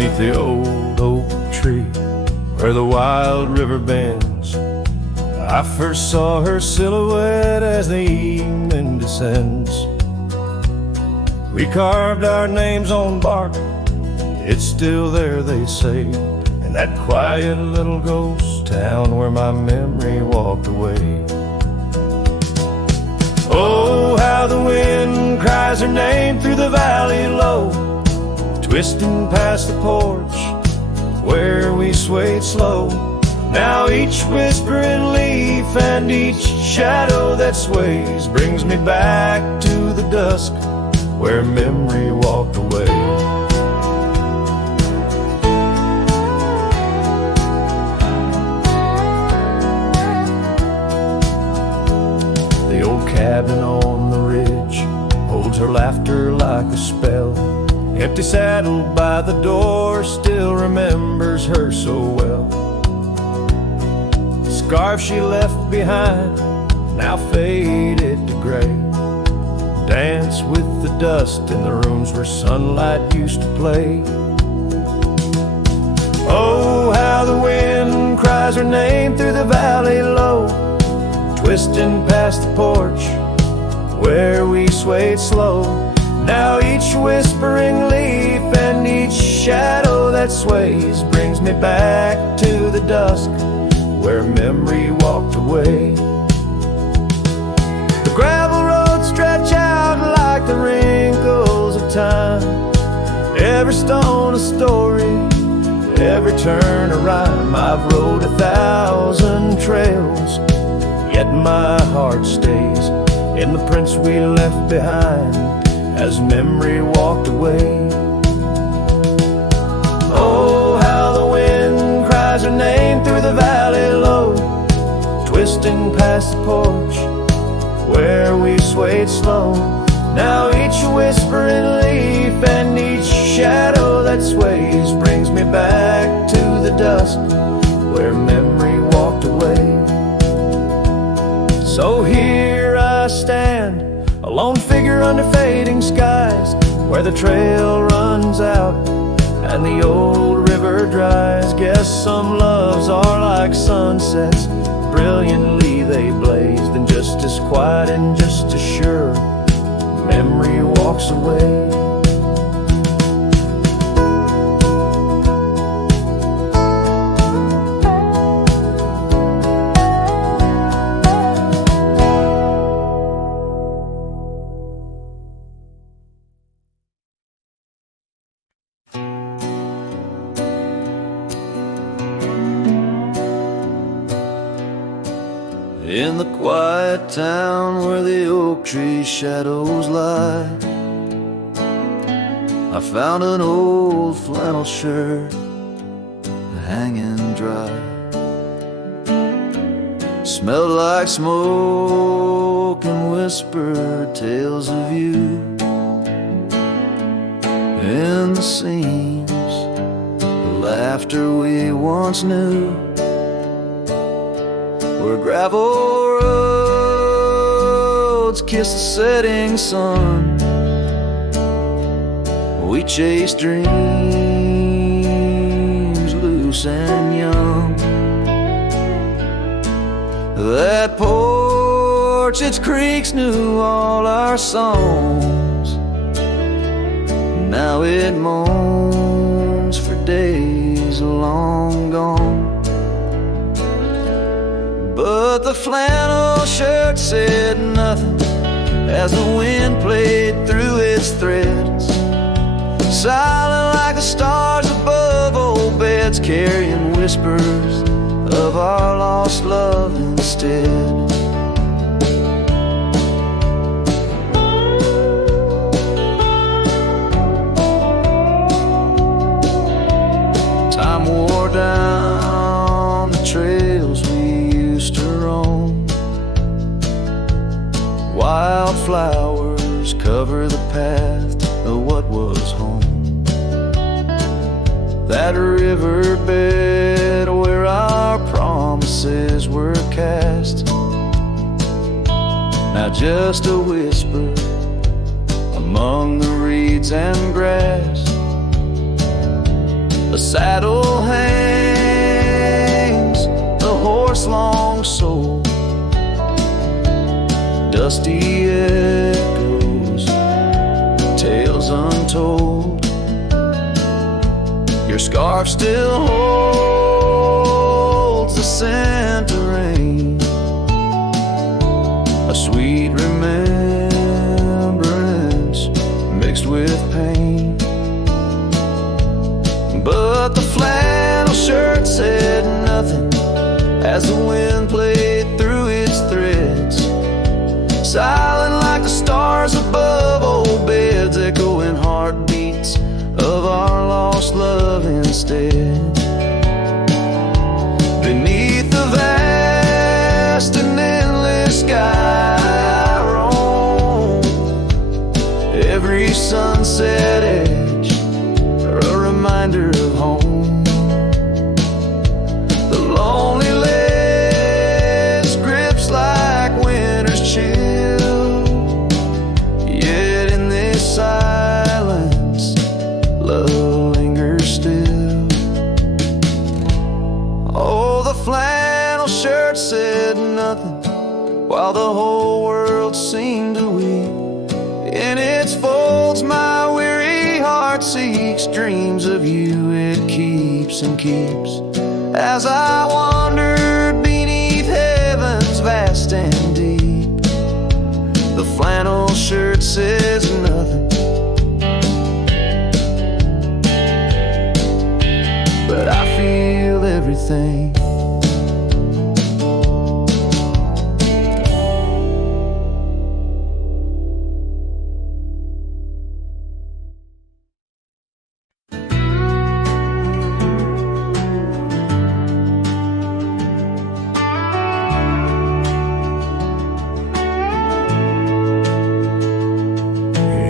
beneath the old oak tree where the wild river bends. I first saw her silhouette as the evening descends. We carved our names on bark, it's still there, they say, in that quiet little ghost town where my memory walked away. Oh, how the wind cries her name through the valley low, twisting past the porch where we swayed slow. Now each whispering leaf and each shadow that sways brings me back to the dusk where memory walked away. The old cabin on the ridge holds her laughter like a spell. Empty saddle by the door still remembers her so well. The scarf she left behind now faded to gray, dance with the dust in the rooms where sunlight used to play. Oh, how the wind cries her name through the valley low, twisting past the porch where we swayed slow. Now each whispering leaf and each shadow that sways brings me back to the dusk where memory walked away. The gravel roads stretch out like the wrinkles of time, every stone a story, every turn a rhyme. I've rode 1,000 trails, yet my heart stays in the prints we left behind as memory walked away. Oh, how the wind cries her name through the valley low, twisting past the porch where we swayed slow. Now each whispering leaf and each shadow that sways brings me back to the dusk where memory walked away. So here I stand, a lone figure under fading skies, where the trail runs out and the old river dries. Guess some loves are like sunsets, brilliantly they blaze, then just as quiet and just as sure memory walks away. In the quiet town where the oak tree shadows lie, I found an old flannel shirt hanging dry. Smelled like smoke and whispered tales of you in the seams of laughter we once knew, where gravel roads kiss the setting sun. We chase dreams loose and young. That porch, its creaks knew all our songs. Now it moans for days long gone. But the flannel shirt said nothing as the wind played through its threads, silent like the stars above old beds, carrying whispers of our lost love instead. Time wore down the trails we used to roam. Wildflowers cover the path of what was home. That riverbed where our promises were cast, now just a whisper among the reeds and grass. saddle hangs the horse-long soul, dusty echoes, tales untold. Your scarf still holds the scent of rain, a sweet remembrance mixed with pain. But the flannel shirt said nothing as the wind played through its threads, silent like the stars above old beds, echoing heartbeats of our lost love instead. Beneath the vast and endless sky I roam, every sunset edge a reminder of home. The lonely ledge grips like winter's chill, yet in this silence love lingers still. Oh, the flannel shirt said nothing while the whole world seemed to weep. In its folds my weary heart seeks dreams of you. It keeps and keeps as I wandered beneath heaven's vast and deep. The flannel shirt says nothing, but I feel everything.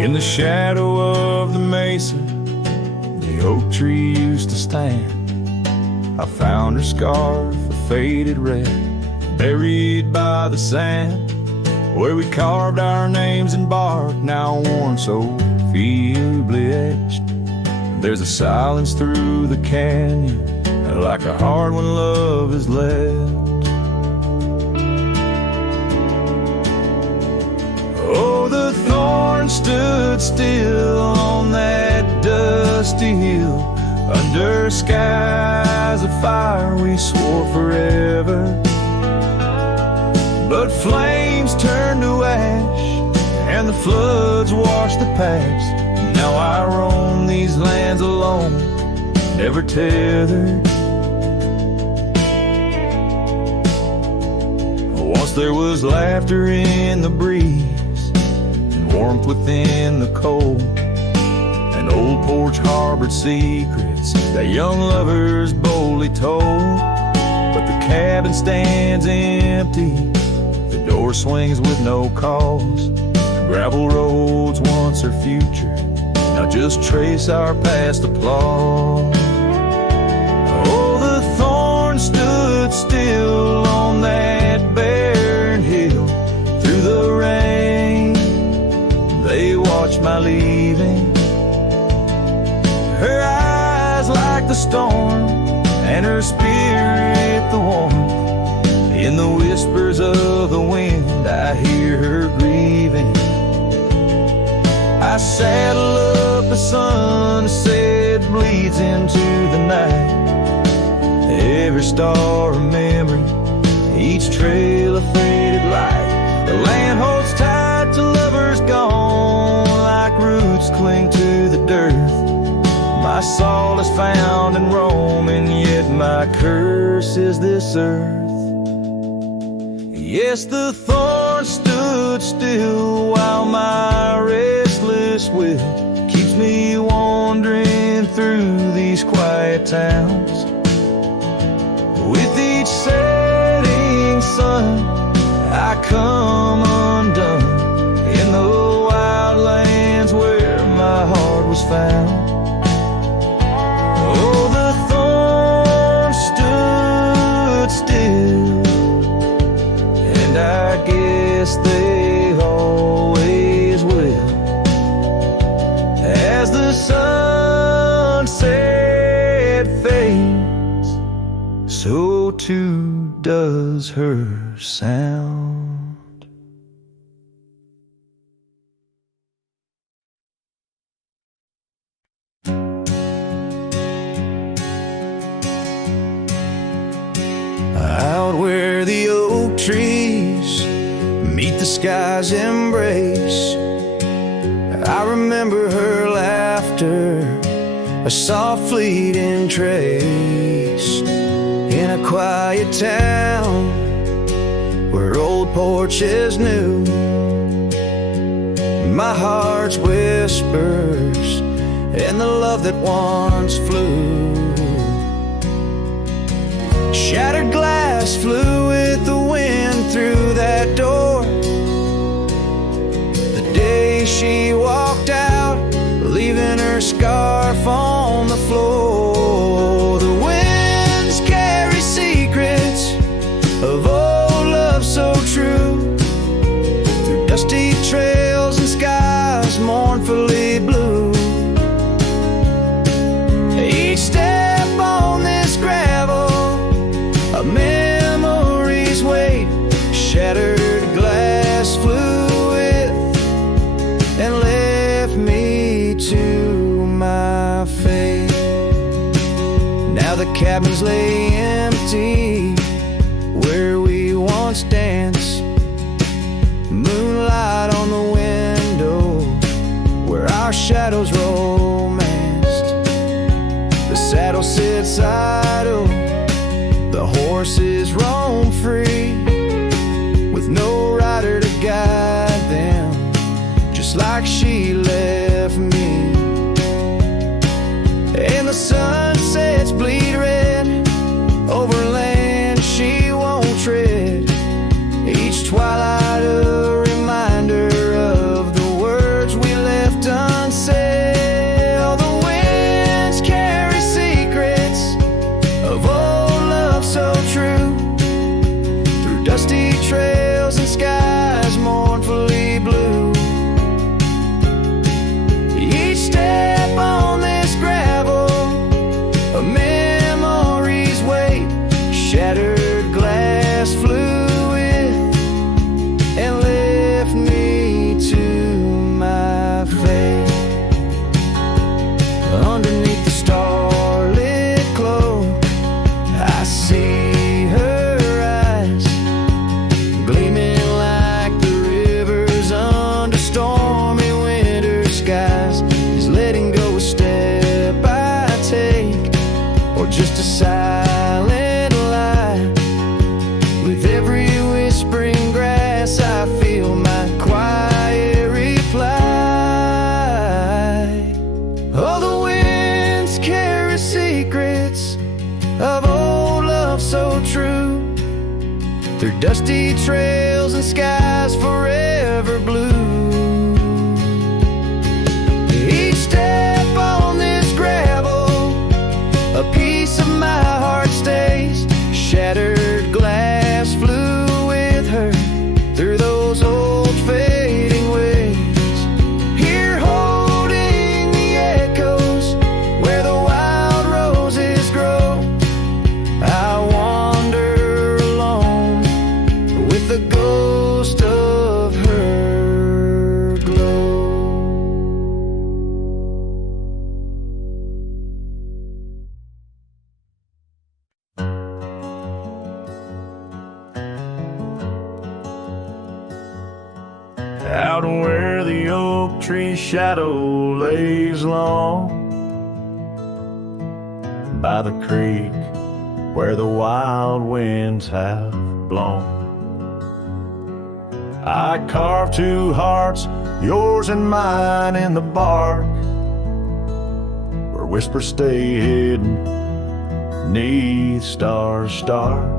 In the shadow of the mesa, the oak tree used to stand. I found her scarf, a faded red, buried by the sand, where we carved our names in bark, now worn so feebly etched. There's a silence through the canyon, like a heart when love is left. Oh, the thorn stood still on that dusty hill, under skies of fire we swore forever. But flames turned to ash, and the floods washed the past. Now I roam these lands alone, never tethered. Once there was laughter in the breeze, warmth within the cold, an old porch harbored secrets that young lovers boldly told. But the cabin stands empty, the door swings with no cause. Gravel roads once our future, now just trace our past applause. Oh, the thorn stood still on that barren hill, through the rain they watched my leaving. Her eyes like the storm, and her spirit the warmth. In the whispers of the wind I hear her grieving. I saddle up a sunset bleeds into the night, every star a memory, each trail a faded light. The land holds tight to lovers gone, like roots cling to the dirt. My soul is found in roaming, yet my curse is this earth. Yes, the thorn stood still while my restless will keeps me wandering through these quiet towns. With each setting sun I come undone in the wild lands where my heart was found. Oh, the thorn stood still, and I guess they always will, as the sunset too does her sound. Out where the oak trees meet the sky's embrace, I remember her laughter, a soft fleeting trace. In a quiet town where old porches knew my heart's whispers and the love that once flew. Shattered glass flew with the wind through that door the day she walked out, leaving her scarf on the floor. The winds carry secrets of old love so true, through dusty trails and skies mournfully blue. Each step on this gravel, a memory's weight, shattered glass flew with and left me to my fate. Now the cabins lay empty where we once danced, moonlight on the window where our shadows romanced. The saddle sits idle, the horses roam free, with no rider to guide them, just like she left me. And the sunsets bleed red over land she won't tread, each twilight a reminder of the words we left unsaid. All the winds carry secrets of old love so true, through dusty trails and skies mournfully blue. Each step on this gravel, a memory's weight, shattered glass flew with and left me to my fate. Underneath the starlit cloak, I see her eyes, gleaming like the rivers under stormy winter skies. Is letting go a step I take, or just a silent lie? With every whispering grass I feel my quiet reply. Oh, the winds carry secrets of old love so true, through dusty trails and skies forever blue. Each step on this gravel, a piece of my heart stays, shattered glass flew with her through those old fading ways. Here holding the echoes where the wild roses grow, I wander alone with the ghost of her glow. Out where the oak tree shadow lays long, by the creek where the wild winds have blown, I carved two hearts, yours and mine, in the bark, where whispers stay hidden 'neath stars stark.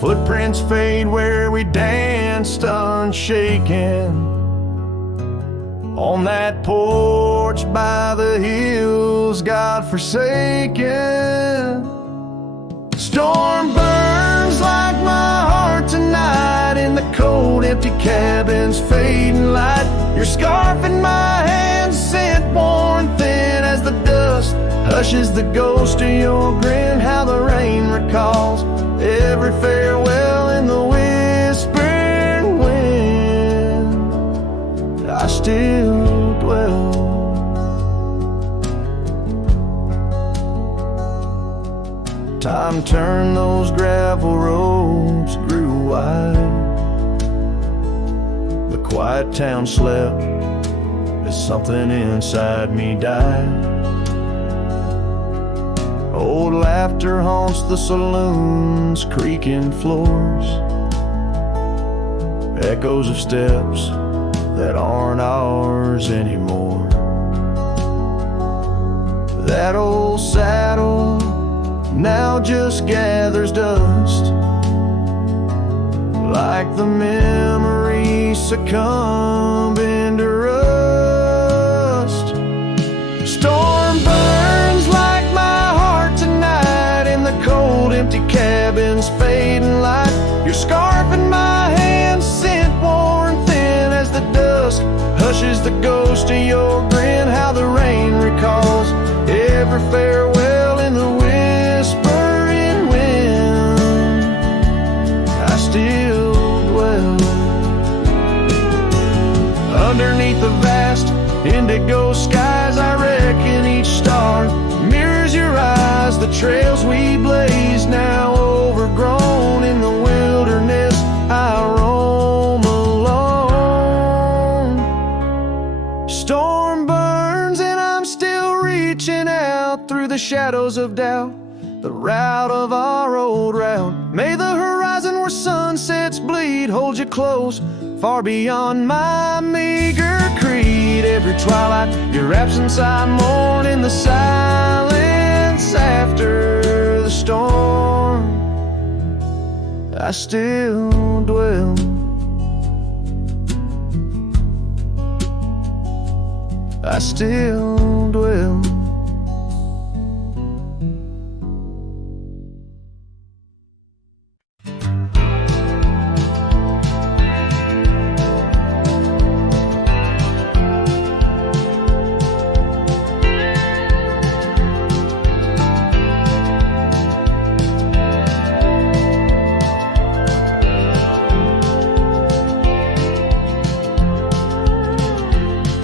Footprints fade where we danced unshaken, on that porch by the hills God-forsaken. Storm burns like my heart tonight in the cold empty cabin's fading light. Your scarf in my hand, scent worn thin as the dust Hush is the ghost of your grin, how the rain recalls every farewell in the whispering wind. I still dwell. Time turned, those gravel roads grew wide. The quiet town slept as something inside me died. Old laughter haunts the saloons, creaking floors, echoes of steps that aren't ours anymore. That old saddle now just gathers dust, like the memories succumbing to rust. Storm burns like my heart tonight in the cold empty cabin's fading light. Your scarf in my hand, scent worn thin as the dusk hushes the ghost of your grin, how the rain recalls every farewell in the whispering wind. I still dwell underneath the vast indigo skies. I reckon each star mirrors your eyes. The trails we blaze now overgrown in the wilderness I roam alone. Storm burns and I'm still reaching out through the shadows of doubt, the route of our old route. May the horizon where sunsets bleed hold you close, far beyond my meager creed. Every twilight, your absence I mourn in the silence after the storm. I still dwell. I still dwell.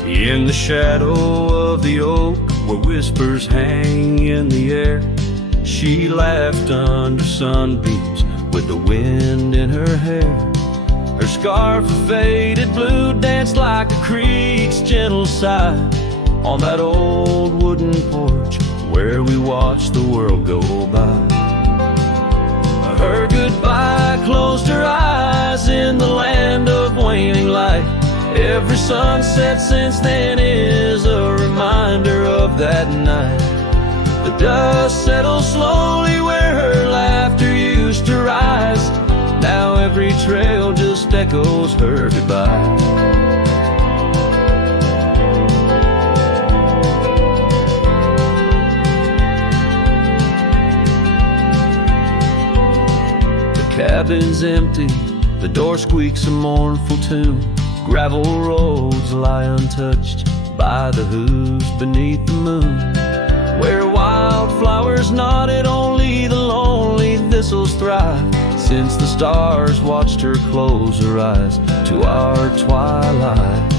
In the shadow of the oak, where whispers hang in the air, she laughed under sunbeams with the wind in her hair. Her scarf of faded blue danced like a creek's gentle sigh on that old wooden porch where we watched the world go by. Her goodbye closed her eyes in the land of waning light. Every sunset since then is a reminder of that night. The dust settles slowly where her laughter used to rise. Now every trail just echoes her goodbye. The cabin's empty, the door squeaks a mournful tune. Gravel roads lie untouched by the hooves beneath the moon. Where wildflowers nodded, only the lonely thistles thrive, since the stars watched her close her eyes to our twilight.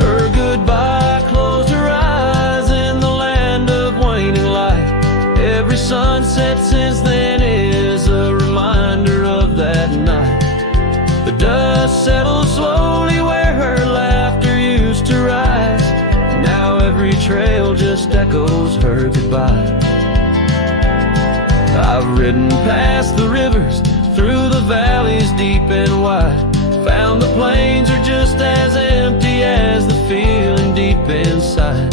Her goodbye closed her eyes in the land of waning light. Every sunset since then is a reminder of that night. The dust settles slowly where her laughter used to rise. Now every trail just echoes her goodbye. I've ridden past the rivers, through the valleys deep and wide, found the plains are just as empty as the feeling deep inside.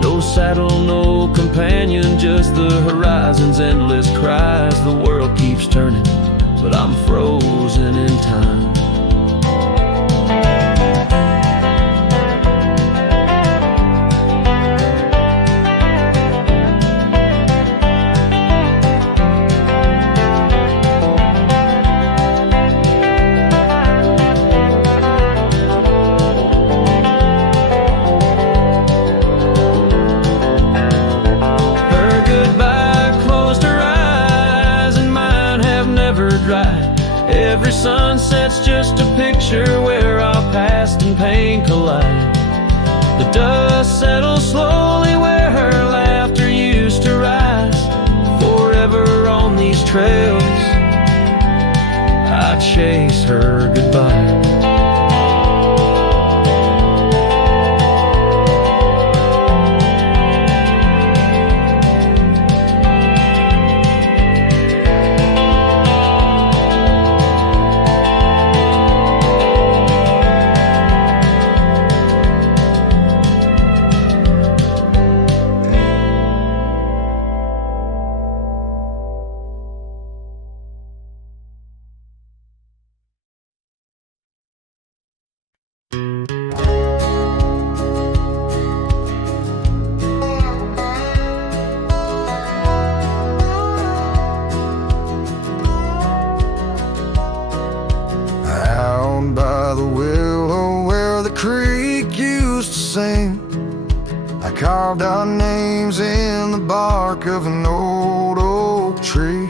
No saddle, no companion, just the horizon's endless cries. The world keeps turning, but I'm frozen in time. these trails, I chase her goodbye. Out by the willow where the creek used to sing, I carved our names in the bark of an old oak tree.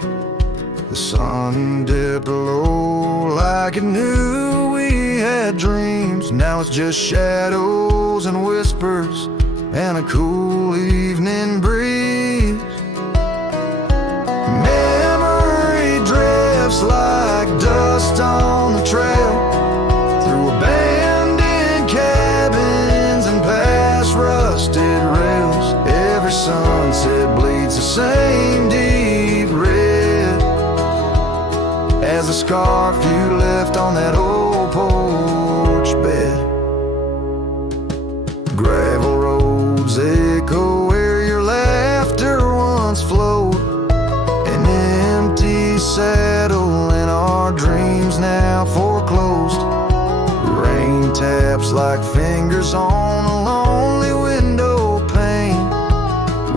The sun dipped low like it knew we had dreams. Now it's just shadows and whispers and a cool evening breeze. Memory drifts like dust on the trail, through abandoned cabins and past rusted rails. Every sunset bleeds the same deep red as the scarf you left on that old porch bed. Gravel roads echo where your laughter once flowed, an empty saddle and our dreams now foreclosed. Rain taps like fingers on a lonely window pane,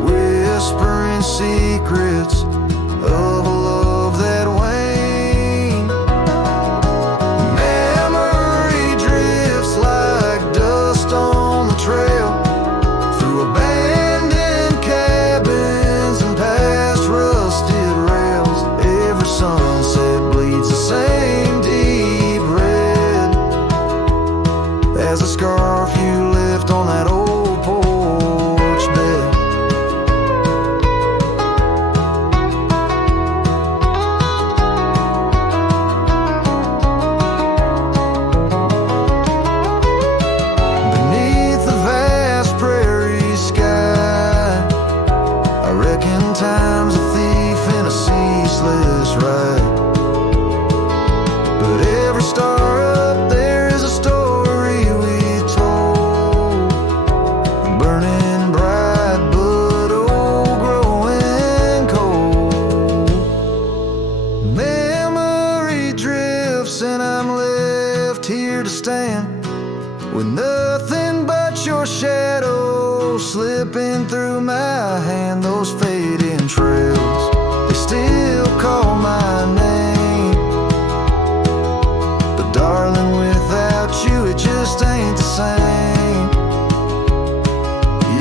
whispering secrets of a love that waned. Memory drifts like dust on the trail, through abandoned cabins and past rusted rails. Every sunset bleeds the same deep red as a scarf you left on that old porch bed. Beneath the vast prairie sky, I reckon time's a thief in a ceaseless ride. But every star up there is a story we told, burning bright but old, growing cold. Memory drifts and I'm left here to stand with nothing but your shadow slipping through my hand. Those fading trails, they still call my name, but darling, without you it just ain't the same.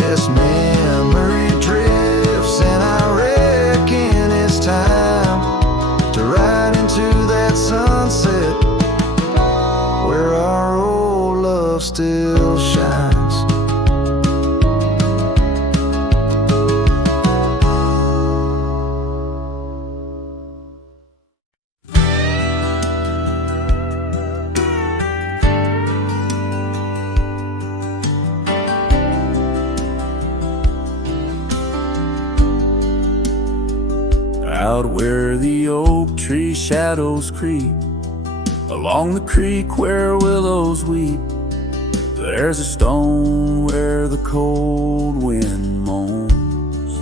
Yes, memory drifts and I reckon it's time to ride into that sunset where our old love still shines. Out where the oak tree shadows creep, along the creek where willows weep, there's a stone where the cold wind moans.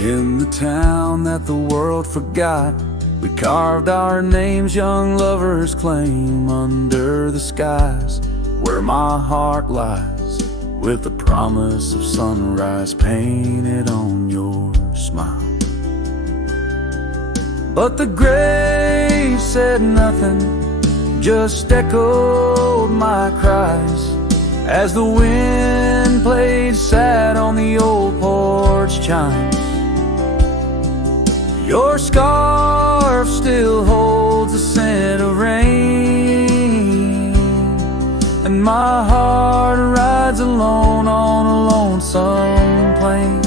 In the town that the world forgot, we carved our names, young lovers claim, under the skies where my heart lies, with the promise of sunrise painted on your smile. But the grave said nothing, just echoed my cries, as the wind played sad on the old porch chimes. Your scarf still holds the scent of rain, and my heart rides alone on a lonesome plain.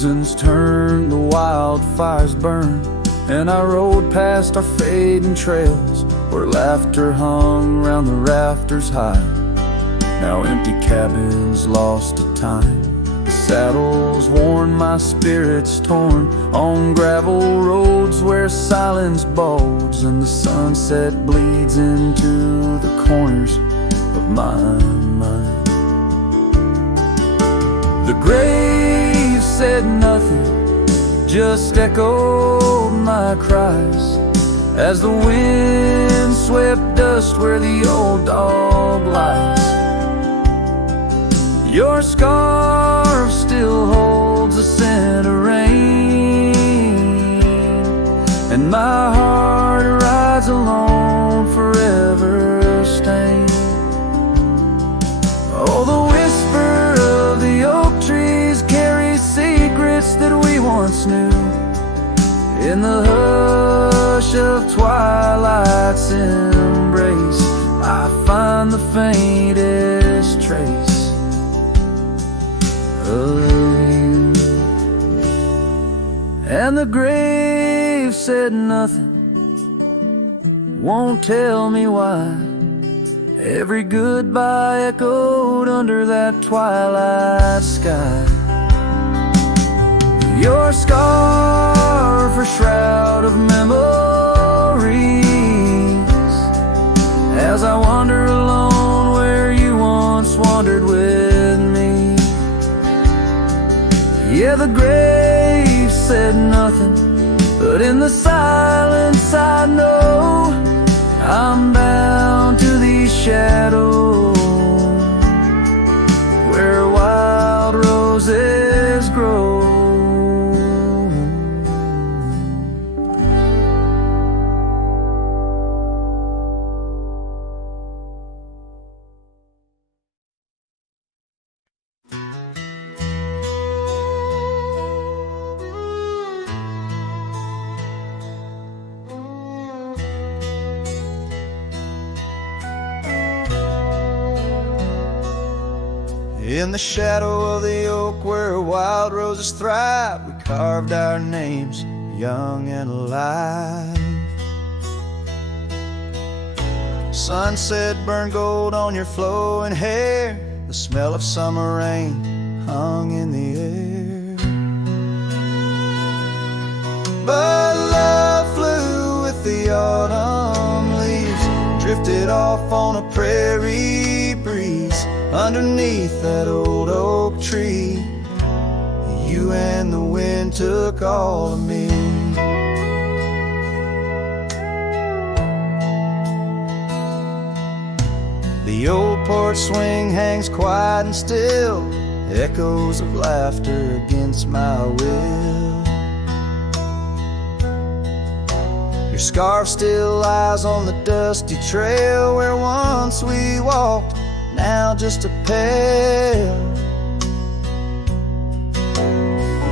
seasons turn, the wildfires burn, and I rode past our fading trails where laughter hung round the rafters high. Now empty cabins lost to time, the saddles worn, my spirits torn, on gravel roads where silence bulges and the sunset bleeds into the corners of my mind. The grave said nothing, just echoed my cries as the wind swept dust where the old dog lies. Your scarf still holds the scent of rain, and my heart rides alone, forever stained. Oh, the whisper of the oak trees carries secrets that we once knew. In the hush of twilight's embrace, I find the faintest trace of you. And the grave said nothing, won't tell me why. Every goodbye echoed under that twilight sky. Your scarf, a shroud of memories, as I wander alone where you once wandered with me. Yeah, the grave said nothing, but in the silence I know I'm bound to these shadows where wild roses grow. In the shadow of the oak where wild roses thrive, we carved our names young and alive. Sunset burned gold on your flowing hair, the smell of summer rain hung in the air. But love flew with the autumn leaves, drifted off on a prairie breeze. Underneath that old oak tree, you and the wind took all of me. The old porch swing hangs quiet and still, echoes of laughter against my will. Your scarf still lies on the dusty trail where once we walked, now just a pair.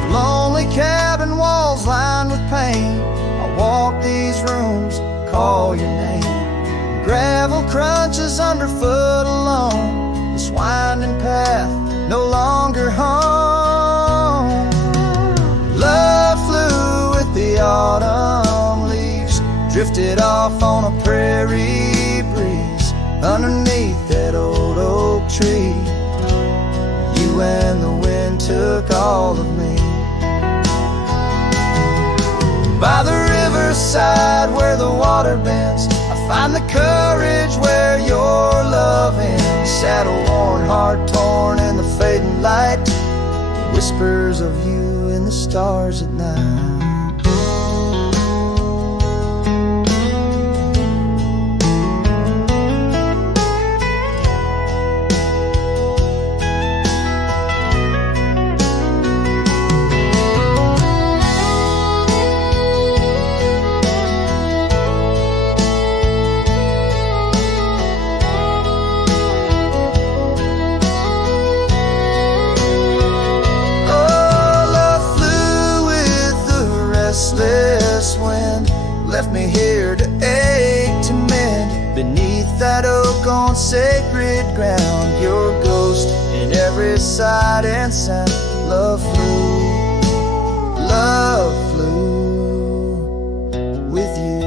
Lonely cabin walls lined with pain, I walk these rooms, call your name. Gravel crunches underfoot alone, this winding path no longer home. Love flew with the autumn leaves, drifted off on a prairie breeze. Underneath that old oak tree, you and the wind took all of me. By the riverside where the water bends, I find the courage where your love ends. Saddle worn, heart torn in the fading light, whispers of you in the stars at night. Left me here to ache, to mend beneath that oak on sacred ground. Your ghost in every sight and sound. Love flew love flew with you.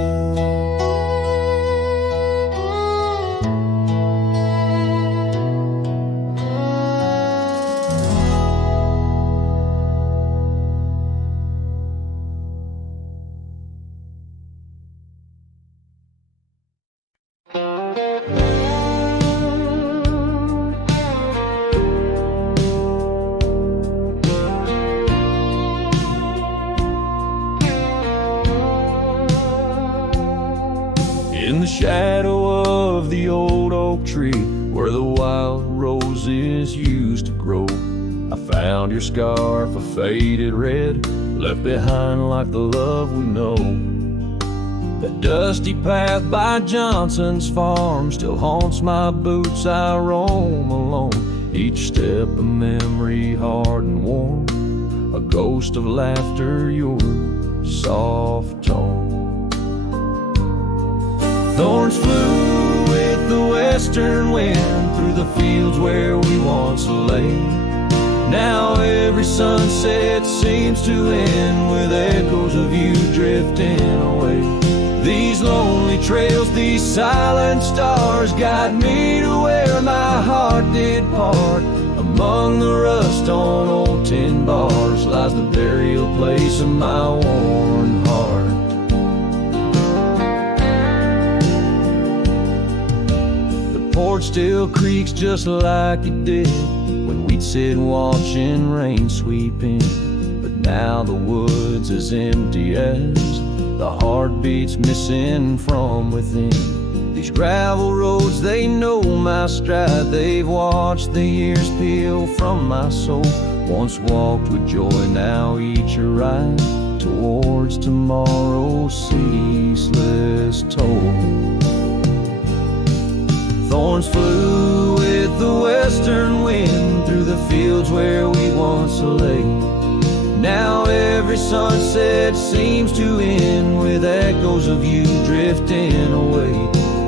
In the shadow of the old oak tree where the wild roses used to grow, I found your scarf, a faded red, left behind like the love we know. That dusty path by Johnson's farm still haunts my boots, I roam alone. Each step a memory hard and warm, a ghost of laughter, your soft tone. Thorns flew with the western wind through the fields where we once lay. Now every sunset seems to end with echoes of you drifting away. These lonely trails, these silent stars guide me to where my heart did part. Among the rust on old tin bars lies the burial place of my worn heart. Porch still creaks just like it did when we'd sit watching rain sweep in. But now the woods as empty as the heartbeats missing from within. These gravel roads, they know my stride, they've watched the years peel from my soul. Once walked with joy, now each a ride towards tomorrow's ceaseless toll. Thorns flew with the western wind through the fields where we once lay. Now every sunset seems to end with echoes of you drifting away.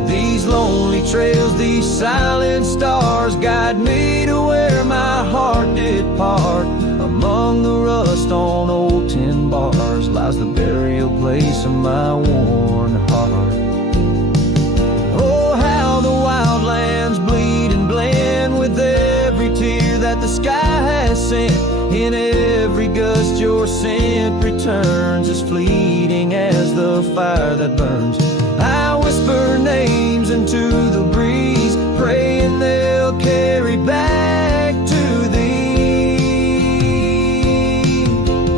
These lonely trails, these silent stars guide me to where my heart did part. Among the rust on old tin bars lies the burial place of my worn heart. Wildlands bleed and blend with every tear that the sky has sent. In every gust your scent returns, as fleeting as the fire that burns. I whisper names into the breeze, praying they'll carry back to thee.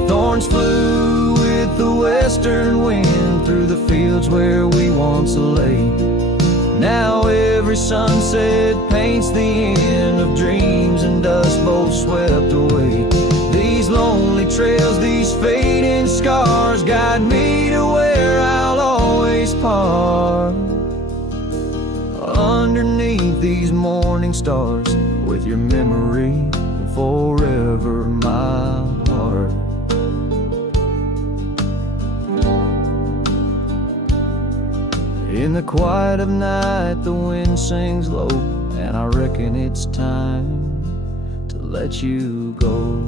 Thorns flew with the western wind through the fields where we once lay. Now every sunset paints the end of dreams and dust both swept away. These lonely trails, these fading scars guide me to where I'll always part. Underneath these morning stars, with your memory forever my heart. In the quiet of night the wind sings low, and I reckon it's time to let you go.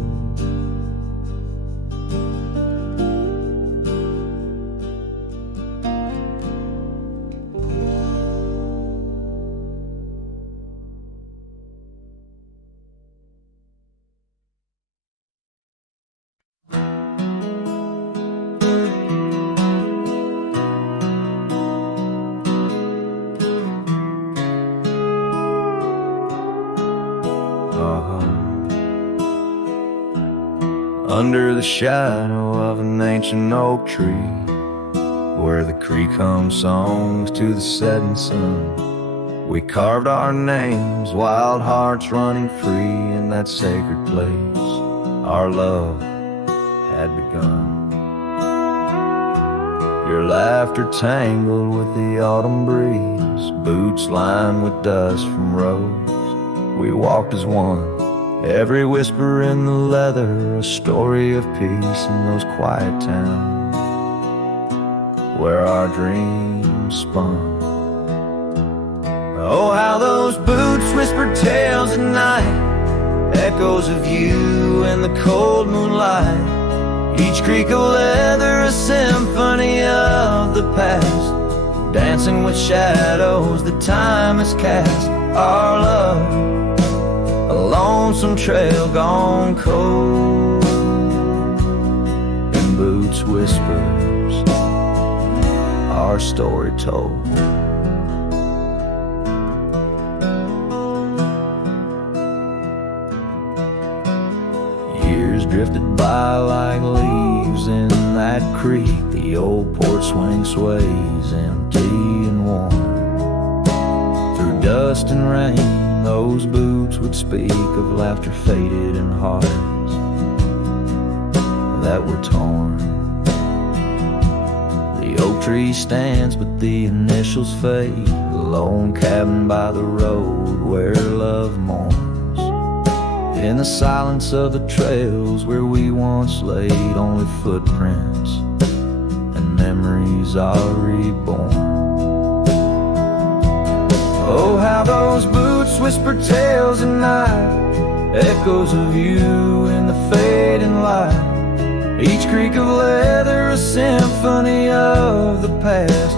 Under the shadow of an ancient oak tree, where the creek hums songs to the setting sun, we carved our names, wild hearts running free in that sacred place our love had begun. Your laughter tangled with the autumn breeze, boots lined with dust from roads. We walked as one, every whisper in the leather, a story of peace in those quiet towns where our dreams spun. Oh, how those boots whispered tales at night, echoes of you in the cold moonlight. Each creak of leather a symphony of the past, dancing with shadows that time has cast. Our love, a lonesome trail gone cold, and boots whispers, our story told. Years drifted by like leaves in that creek. The old porch swing sways empty and warm. Through dust and rain, those boots would speak of laughter faded and hearts that were torn. The oak tree stands, but the initials fade. The lone cabin by the road where love mourns. In the silence of the trails where we once laid, only footprints and memories are reborn. Oh, how those boots whisper tales at night, echoes of you in the fading light. Each creak of leather a symphony of the past,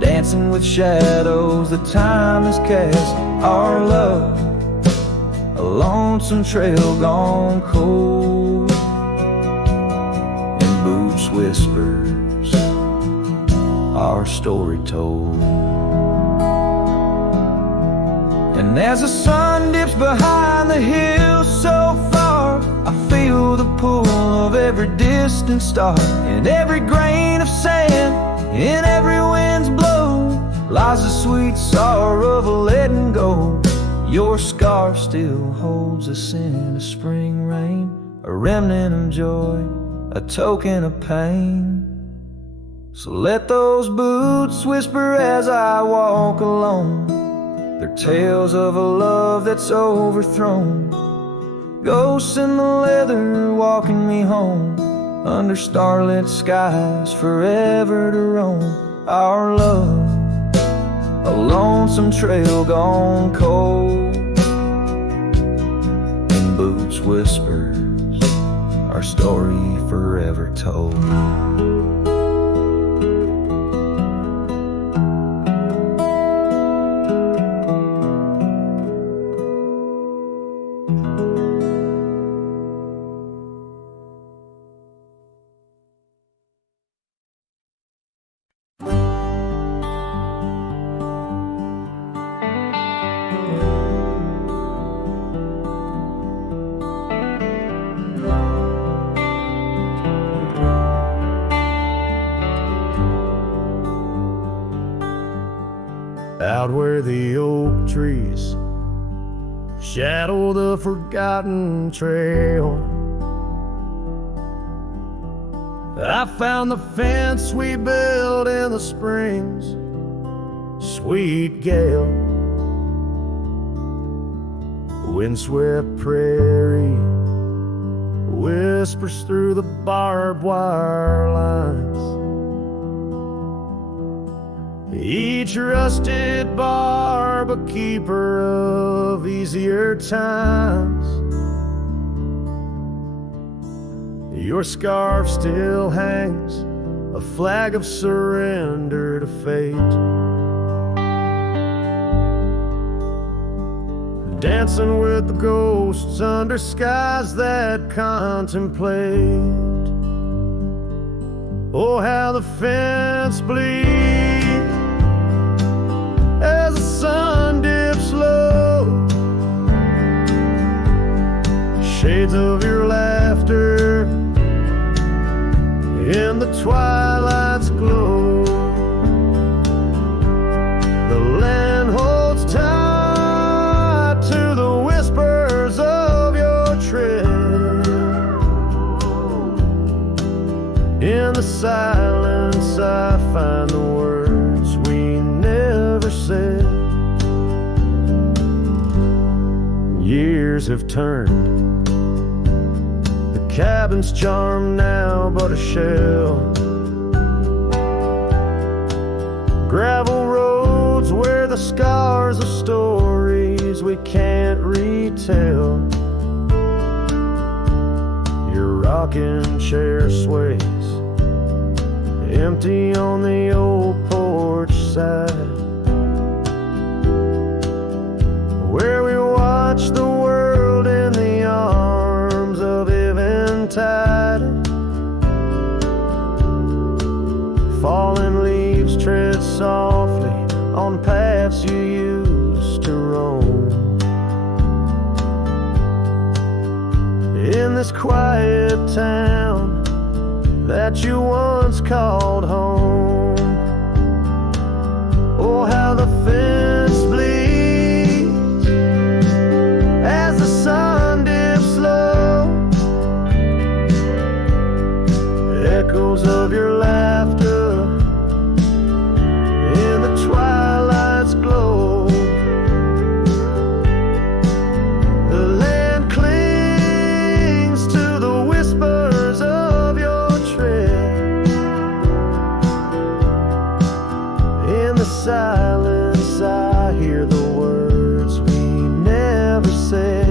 dancing with shadows that time has cast. Our love, a lonesome trail gone cold, and boots whispers, our story told. And as the sun dips behind the hills so far, I feel the pull of every distant star. In every grain of sand, in every wind's blow, lies the sweet sorrow of a letting go. Your scarf still holds us in a spring rain, a remnant of joy, a token of pain. So let those boots whisper as I walk alone, their tales of a love that's overthrown. Ghosts in the leather walking me home, under starlit skies forever to roam. Our love, a lonesome trail gone cold, and boots whispers, our story forever told. Out where the oak trees shadow the forgotten trail, I found the fence we built in the spring's sweet gale. Windswept prairie whispers through the barbed wire lines. Each rusted barb a keeper of easier times. Your scarf still hangs, a flag of surrender to fate, dancing with the ghosts under skies that contemplate. Oh, how the fence bleeds as the sun dips low. Shades of your laughter in the twilight's glow. The land holds tight to the whispers of your tread. In the silence I find the words we never said. Years have turned, the cabin's charm now but a shell. Gravel roads where the scars of stories we can't retell. Your rocking chair sways empty on the old porch side, where we watch the world in the arms of eventide. Fallen leaves tread softly on paths you used to roam. In this quiet town that you once called home, oh, how the fence bleeds as the sun dips low. Echoes of your laughter in the twilight's glow. The land clings to the whispers of your tread. In the silence I hear the words we never said.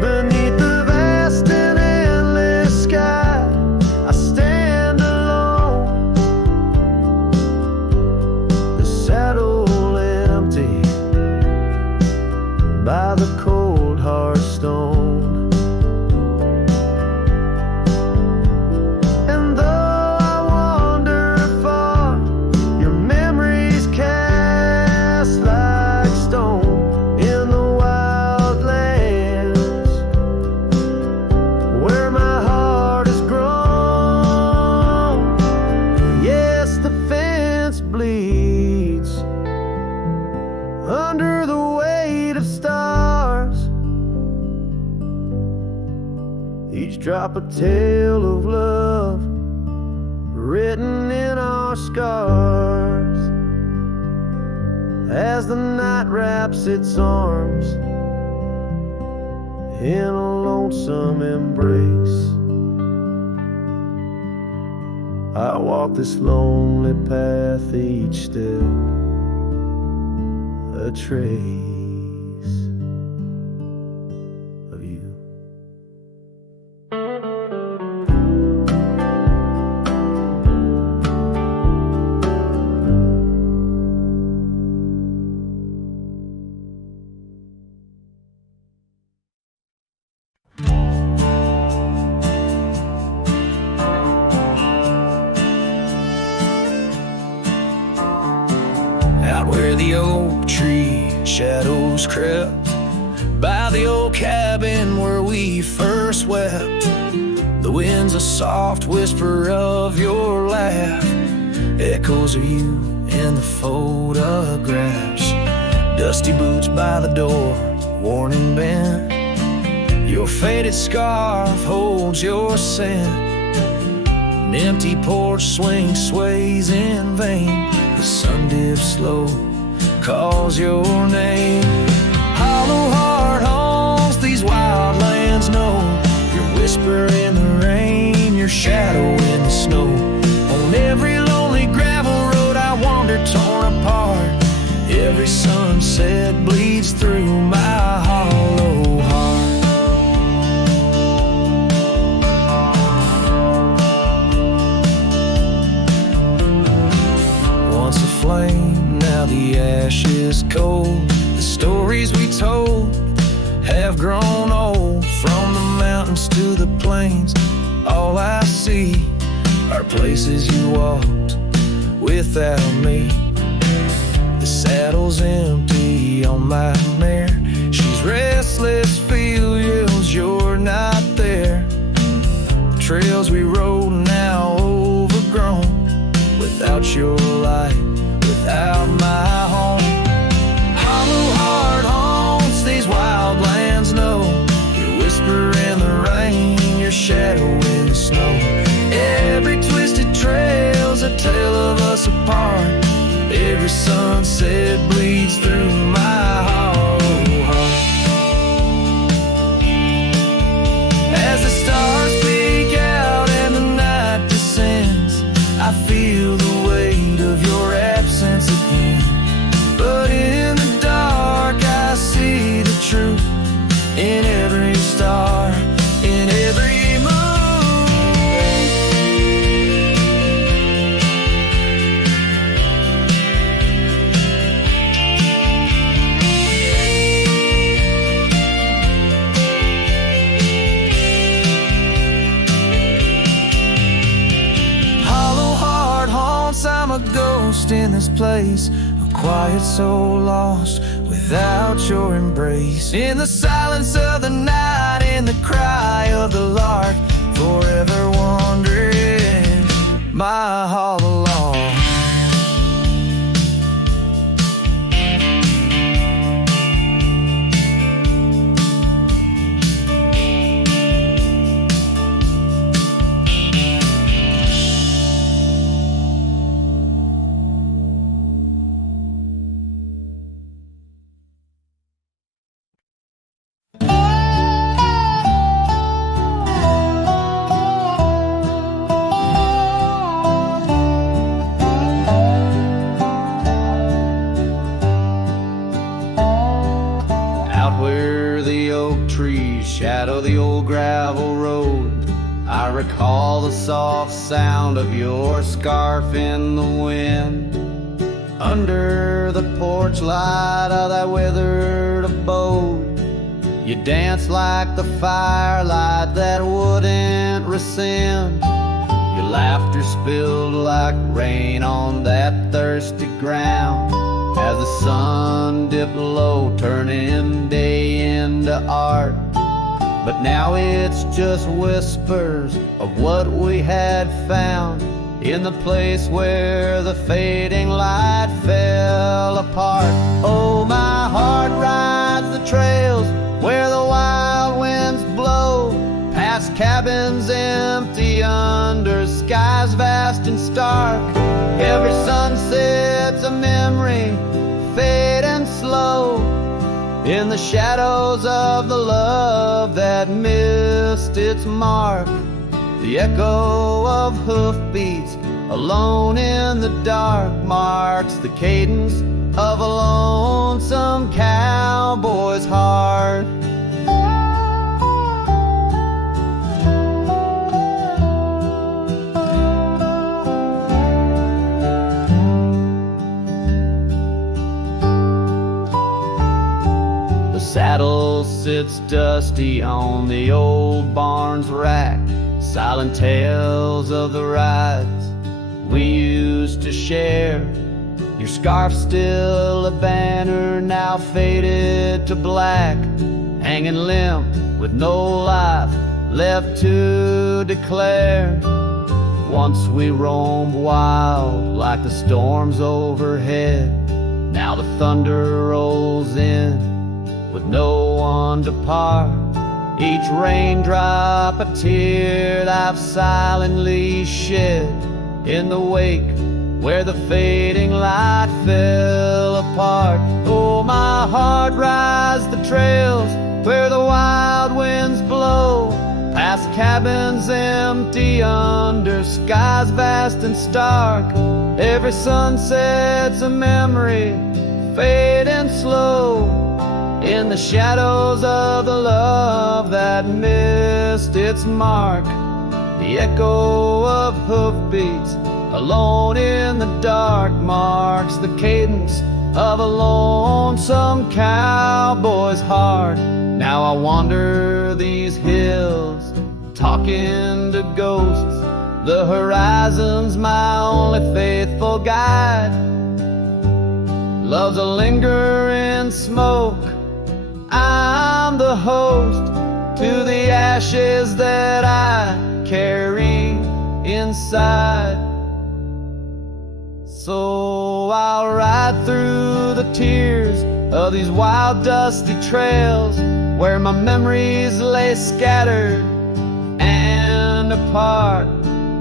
Beneath the vast and endless sky, I stand alone, the saddle empty by the cold hard stone. And though I wander far, your memories cast like stone in the wild lands where my heart has grown. Yes, the fence bleeds under the weight of stars, each drop a tale of love written in our scars. As the night wraps its arms in a lonesome embrace, I walk this lonely path, each step a trace of you. Out where the oak tree shadows crept by the old cabin where we first wept, the wind's a soft whisper of your laugh, echoes of you in the photographs. Dusty boots by the door, worn and bent, your faded scarf holds your scent. An empty porch swing sways in vain, the sun dips slow, calls your name. Hollow heart haunts these wild lands know, your whisper in the rain, your shadow in the snow. On every lonely gravel road I wander torn apart, every sunset bleeds through my hollow heart. Once a flame, now the ash is cold. The stories we told have grown old. From the mountains to the plains, all I see are places you walked without me. The saddle's empty on my mare, she's restless, feels you're not there. The trails we rode now overgrown, without your light, without my home. Hollow heart haunts these wild lands know, your whisper in the rain, your shadow in the snow. Every twisted trail's a tale of us apart, every sunset bleeds through my hollow heart. As the stars peek out and the in this place, a quiet soul lost without your embrace. In the silence of the night, in the cry of the lark, forever wandering my all along. Shadow the old gravel road, I recall the soft sound of your scarf in the wind. Under the porch light of that withered abode, you danced like the firelight that wouldn't rescind. Your laughter spilled like rain on that thirsty ground as the sun dipped low, turning day into art. But now it's just whispers of what we had found in the place where the fading light fell apart. Oh, my heart rides the trails where the wild winds blow, past cabins empty under skies vast and stark. Every sunset's a memory, fading slow, in the shadows of the love that missed its mark. The echo of hoofbeats alone in the dark marks the cadence of a lonesome cowboy's heart. Saddle sits dusty on the old barn's rack, silent tales of the rides we used to share. Your scarf still a banner, now faded to black, hanging limp with no life left to declare. Once we roamed wild like the storms overhead, now the thunder rolls in with no one to part. Each raindrop a tear I've silently shed in the wake where the fading light fell apart. Oh, my heart rides the trails where the wild winds blow, past cabins empty under skies vast and stark. Every sunset's a memory, fading slow, in the shadows of the love that missed its mark. The echo of hoofbeats alone in the dark marks the cadence of a lonesome cowboy's heart. Now I wander these hills, talking to ghosts. The horizon's my only faithful guide. Love's a lingering smoke, I'm the host to the ashes that I carry inside. So I'll ride through the tears of these wild dusty trails where my memories lay scattered and apart.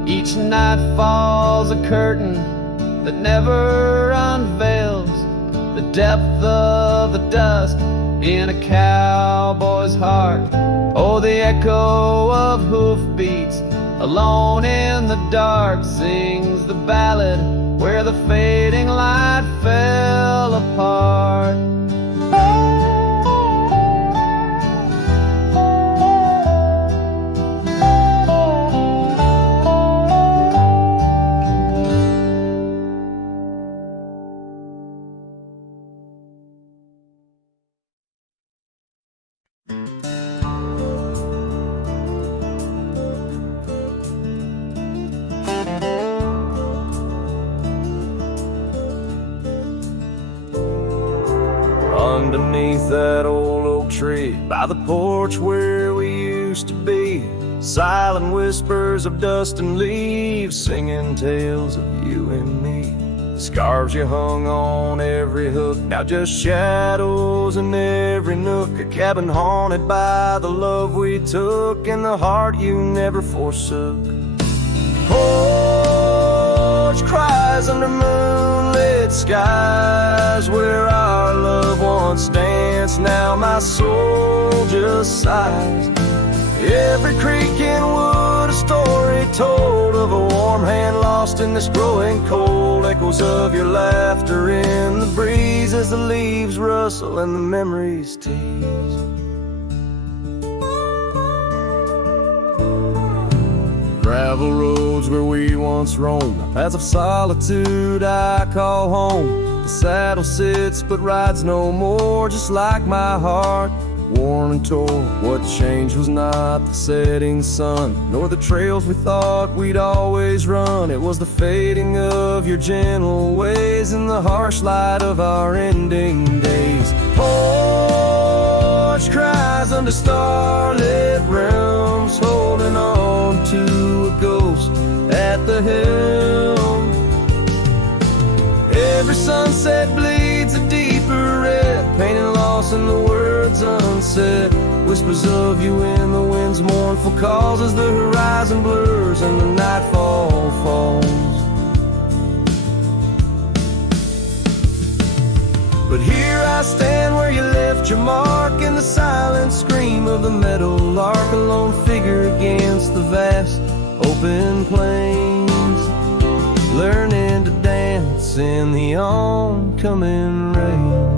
Each night falls a curtain that never unveils the depth of the dust in a cowboy's heart. Oh, the echo of hoofbeats alone in the dark sings the ballad where the fading light fell apart. tree by the porch where we used to be. Silent whispers of dust and leaves, singing tales of you and me. Scarves you hung on every hook, now just shadows in every nook. A cabin haunted by the love we took and the heart you never forsook. Porch cries under moonlit skies, where our love once danced, now my soul just sighs. Every creek and wood a story told of a warm hand lost in this growing cold. Echoes of your laughter in the breeze as the leaves rustle and the memories tease. Gravel roads where we once roamed, paths of solitude I call home. The saddle sits but rides no more, just like my heart, worn and torn. What changed was not the setting sun, nor the trails we thought we'd always run. It was the fading of your gentle ways and the harsh light of our ending days. Porch cries under starlit realms, holding on to a ghost at the helm. Every sunset bleeds a deeper red, painting loss in the words unsaid. Whispers of you in the wind's mournful calls as the horizon blurs and the nightfall falls. But here I stand where you left your mark, in the silent scream of the meadow lark, a lone figure against the vast open plains, learning to dance in the oncoming rains.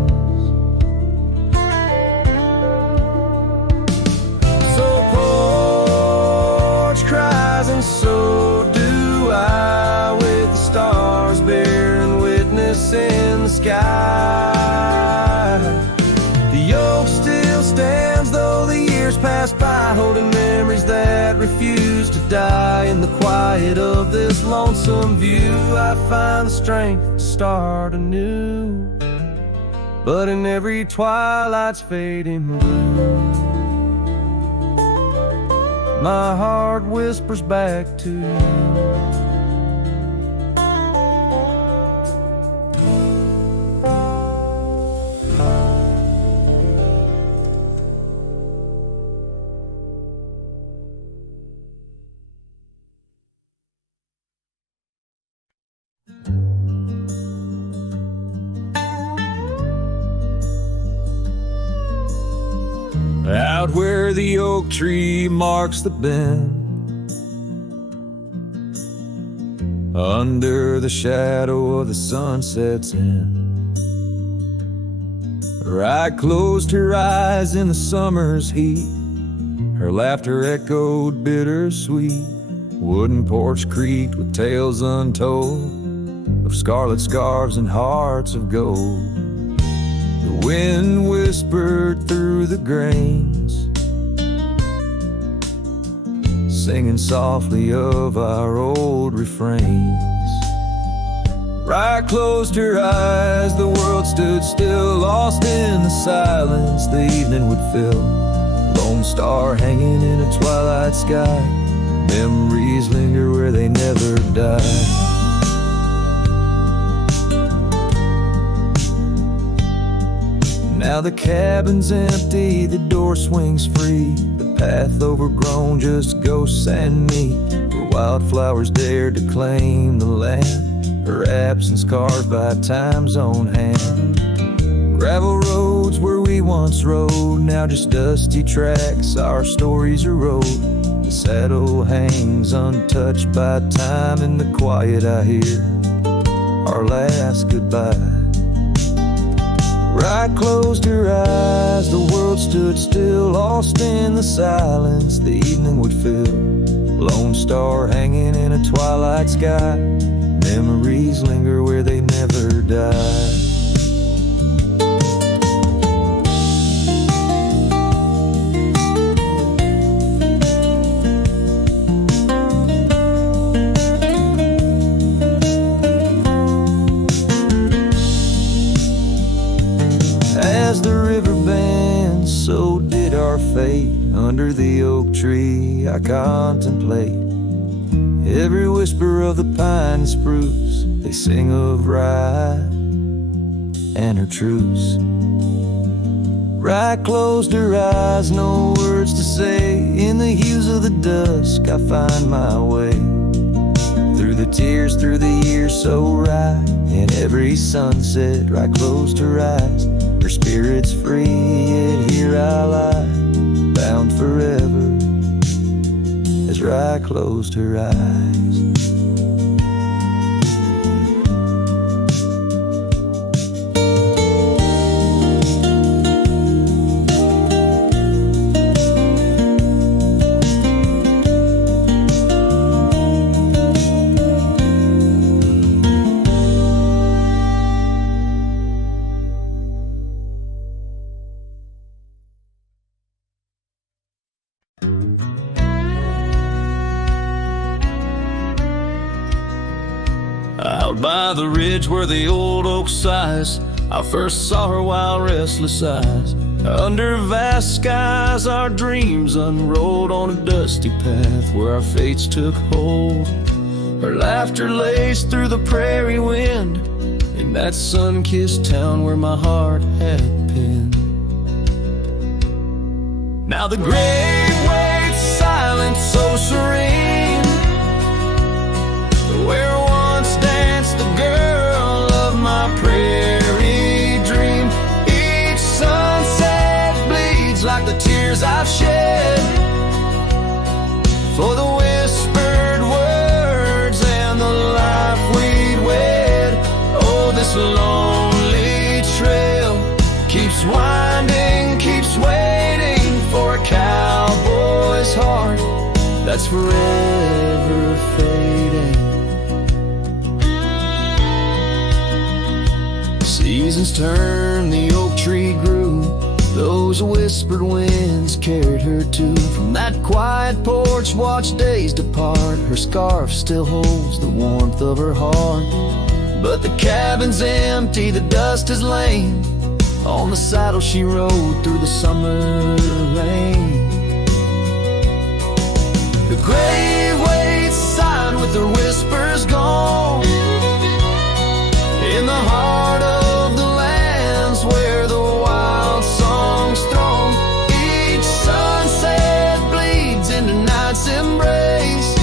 So porch cries and so do I, with the stars bearing witness in the sky. The oak still stands though the years pass by, holding memories that refuse to die. In the quiet of this lonesome view I find the strength to start anew. But in every twilight's fading blue, my heart whispers back to you. Out where the oak tree marks the bend, under the shadow of the sunset's end, right closed her eyes in the summer's heat. Her laughter echoed bittersweet. Wooden porch creaked with tales untold of scarlet scarves and hearts of gold. The wind whispered through the grains, singing softly of our old refrains. Right closed her eyes, the world stood still, lost in the silence the evening would fill. Lone star hanging in a twilight sky, memories linger where they never die. Now the cabin's empty, the door swings free, the path overgrown, just ghosts and me. Where wildflowers dared to claim the land, her absence carved by time's own hand. Gravel roads where we once rode, now just dusty tracks, our stories erode. The saddle hangs untouched by time, in the quiet I hear our last goodbye. Right closed her eyes, the world stood still, lost in the silence the evening would fill. Lone star hanging in a twilight sky, memories linger where they never die. As the river bends, so our fate. Under the oak tree I contemplate every whisper of the pine and spruce. They sing of Rye and her truce. Rye closed her eyes, no words to say. In the hues of the dusk I find my way. Through the tears, through the years so right. In every sunset Rye closed her eyes. Her spirit's free, yet here I lie, bound forever as Rye closed her eyes. Out by the ridge where the old oak sighs, I first saw her wild restless eyes. Under vast skies our dreams unrolled on a dusty path where our fates took hold. Her laughter laced through the prairie wind in that sun-kissed town where my heart had pinned. Now the grave waits silent, so serene, where once danced the girl of my prairie dream. Each sunset bleeds like the tears I've shed for the whispered words and the life we'd wed. Oh, this lonely trail keeps winding, keeps waiting for a cowboy's heart that's forever fading. Seasons turned, the oak tree grew. Those whispered winds carried her to. From that quiet porch, watch days depart. Her scarf still holds the warmth of her heart. But the cabin's empty, the dust has lain on the saddle she rode through the summer rain. The grave waits silent with her whispers gone in the heart of the lands where the wild songs throng. Each sunset bleeds into night's embrace,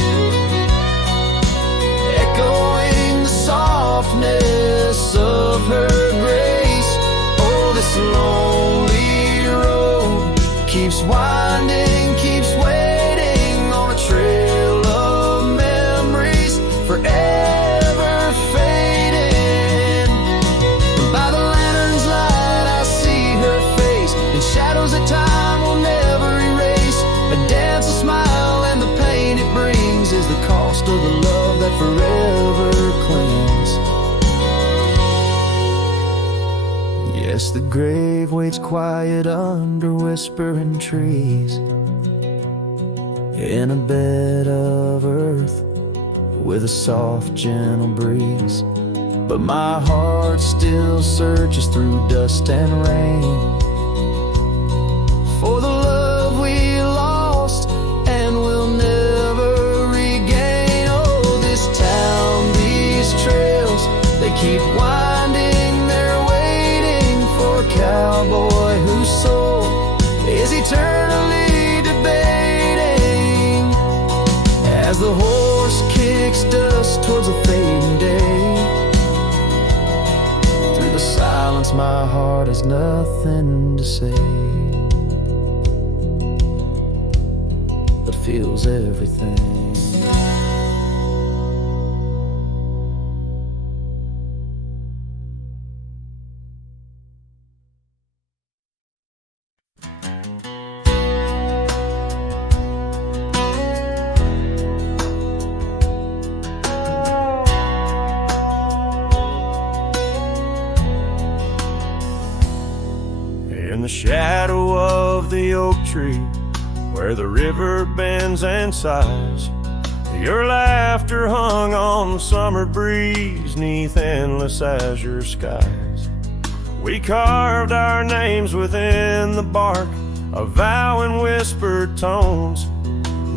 echoing the softness of her grace. Oh, this lonely road keeps winding, keeps waiting on a trail of memories forever fading. By the lantern's light I see her face in shadows that time will never erase. A dance, a smile, and the pain it brings is the cost of the love that forever clings. Yes, the grave waits quiet under whispering trees, in a bed of earth with a soft, gentle breeze. But my heart still searches through dust and rain for the love we lost and will never regain. Oh, this town, these trails, they keep winding, they're waiting for a cowboy whose soul is eternally debating as the horse kicks dust towards a fading day. Through the silence my heart has nothing to say, but feels everything. In the shadow of the oak tree, where the river bends and sighs, your laughter hung on the summer breeze, 'neath endless azure skies. We carved our names within the bark a vow in whispered tones,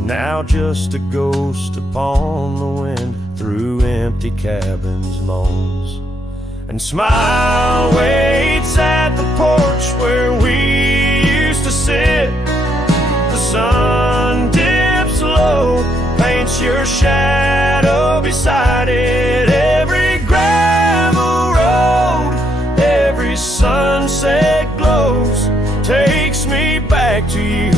now just a ghost upon the wind through empty cabins' moans. And smile waits at the porch where we used to sit. The sun dips low, paints your shadow beside it. Every gravel road, every sunset glows, takes me back to you.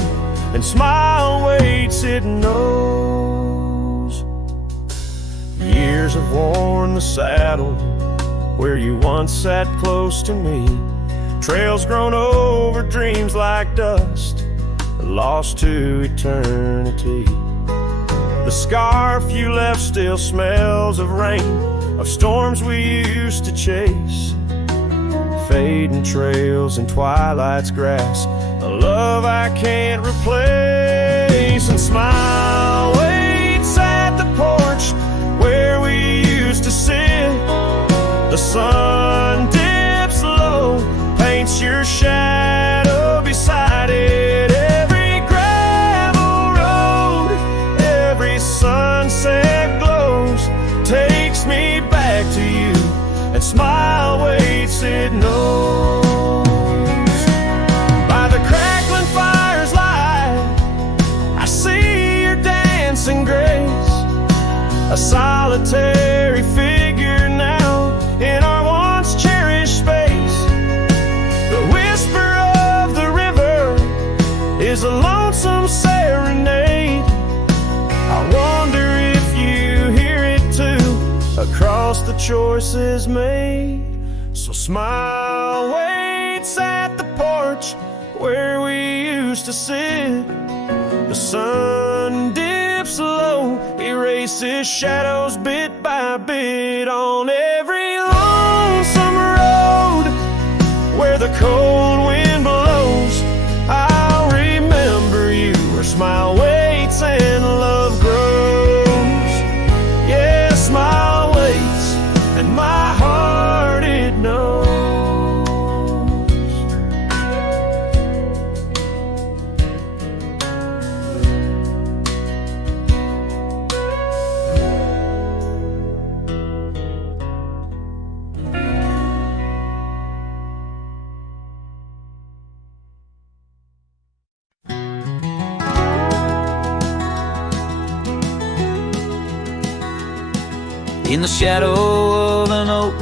And smile waits, it knows. Years have worn the saddle where you once sat close to me. Trails grown over dreams like dust, lost to eternity. The scarf you left still smells of rain, of storms we used to chase. Fading trails and twilight's grass, a love I can't replace. And smile waits at the porch where we used to sit. The sun dips low, paints your shadow beside it. Every gravel road, every sunset glows, takes me back to you. And smile waits, it knows. By the crackling fire's light, I see your dancing grace, a solitary figure now in our once cherished space. The whisper of the river is a lonesome serenade. I wonder if you hear it too across the choices made. So smile waits at the porch where we used to sit. The sun dips low, erases shadows bit by bit on every lonesome road where the cold wind blows. I'll remember you where smile waits and love grows. Yeah, smile waits and my heart it knows. In the shadow of an oak,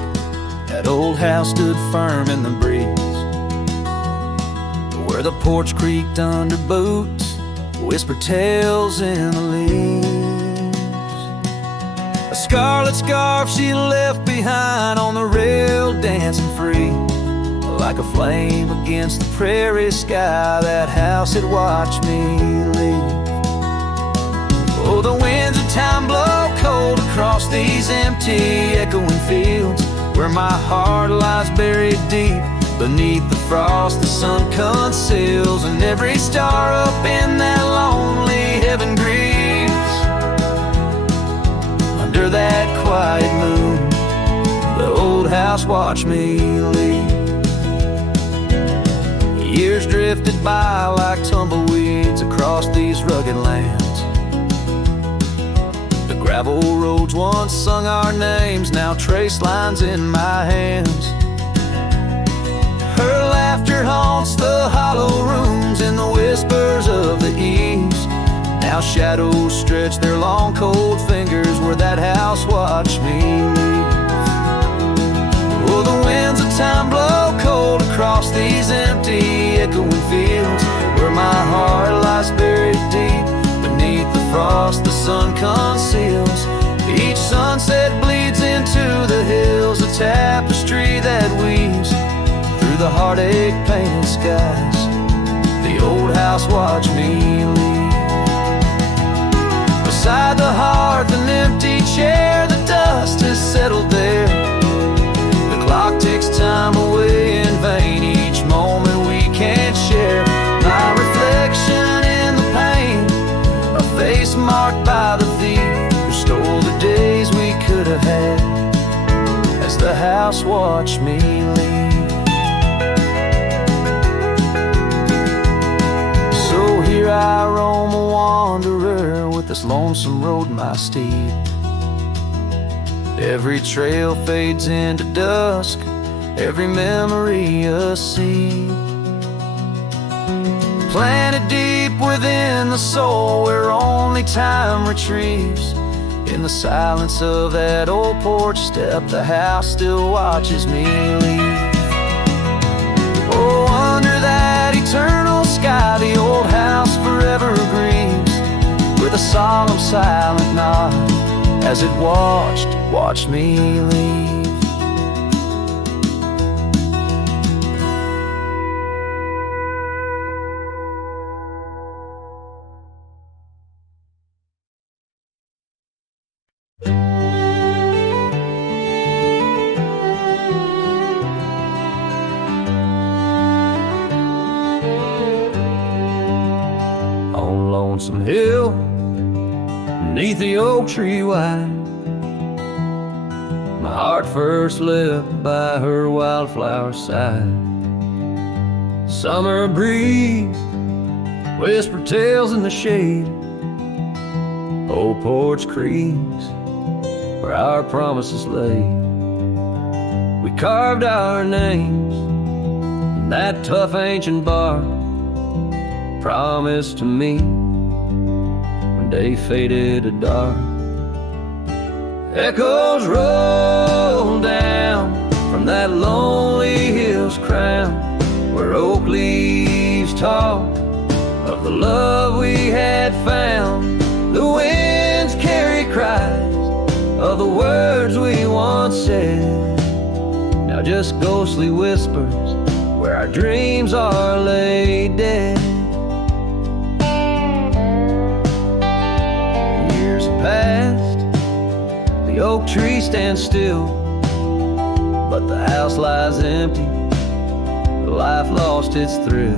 that old house stood firm in the breeze, where the porch creaked under boots, whispered tales in the leaves. A scarlet scarf she left behind on the rail, dancing free, like a flame against the prairie sky. That house had watched me leave. Oh, the winds of time blow cold across these empty, echoing fields, where my heart lies buried deep beneath the frost the sun conceals. And every star up in that lonely heaven grieves under that quiet moon. The old house watched me leave. Years drifted by like tumbleweeds across these rugged lands. Gravel roads once sung our names, now trace lines in my hands. Her laughter haunts the hollow rooms in the whispers of the east. Now shadows stretch their long cold fingers where that house watched me leave. Oh, the winds of time blow cold across these empty, echoing fields, where my heart lies buried deep beneath the frost the sun conceals. Each sunset bleeds into the hills, a tapestry that weaves through the heartache-painted skies. The old house watched me leave. Beside the hearth, an empty chair, the dust has settled there. The clock ticks time away in vain, each moment we can't share. My reflection in the pain, a face marked by the thief who stole the days we could have had, as the house watched me leave. this lonesome road, my steed. Every trail fades into dusk, every memory a seed, planted deep within the soul where only time retrieves. In the silence of that old porch step, the house still watches me leave. Oh, under that eternal sky, the old house forever grieves, with a solemn silent nod as it watched me leave. On Lonesome Hill, beneath the oak tree wide, my heart first lived by her wildflower side. Summer breeze whispered tales in the shade, old porch creaks where our promises lay. We carved our names in that tough ancient bark, promised to meet when day faded to dark. Echoes roll down from that lonely hill's crown, where oak leaves talk of the love we had found. The winds carry cries of the words we once said, now just ghostly whispers where our dreams are laid dead. Years have passed, the oak tree stands still, but the house lies empty, life lost its thrill.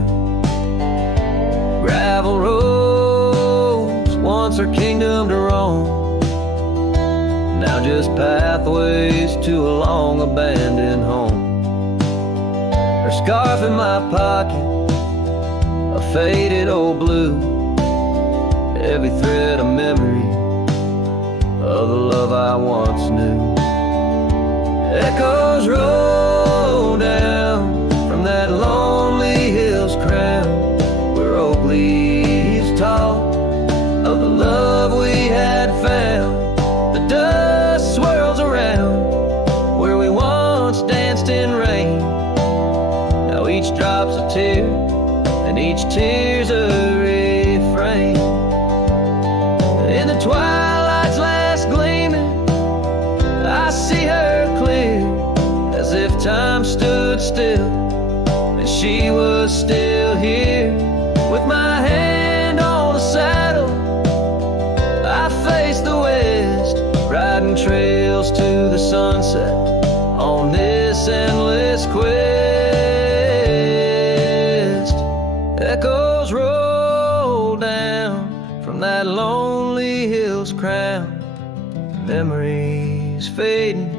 Gravel roads, once our kingdom to roam, now just pathways to a long abandoned home. Her scarf in my pocket, a faded old blue, every thread a memory of the love I once knew. Echoes roll down from that lonely hill's crown, where oak leaves talk of the love we had found. The dust swirls around where we once danced in rain, now each drop's a tear and each tear's a refrain. In the twilight's last gleaming, I see her clear, as if time stood still and she was still here. With my hand on the saddle, I face the west, riding trails to the sunset on this endless quest. Echoes roll down from that lonely hill's crown, memories fading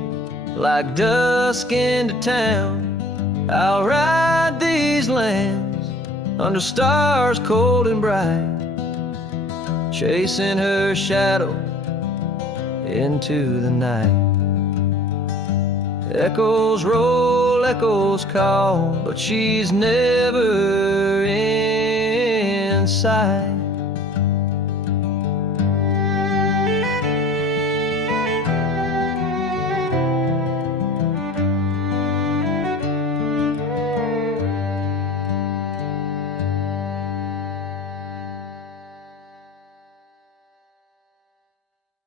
like dusk into town. I'll ride these lands under stars cold and bright, chasing her shadow into the night. Echoes roll, echoes call, but she's never in sight.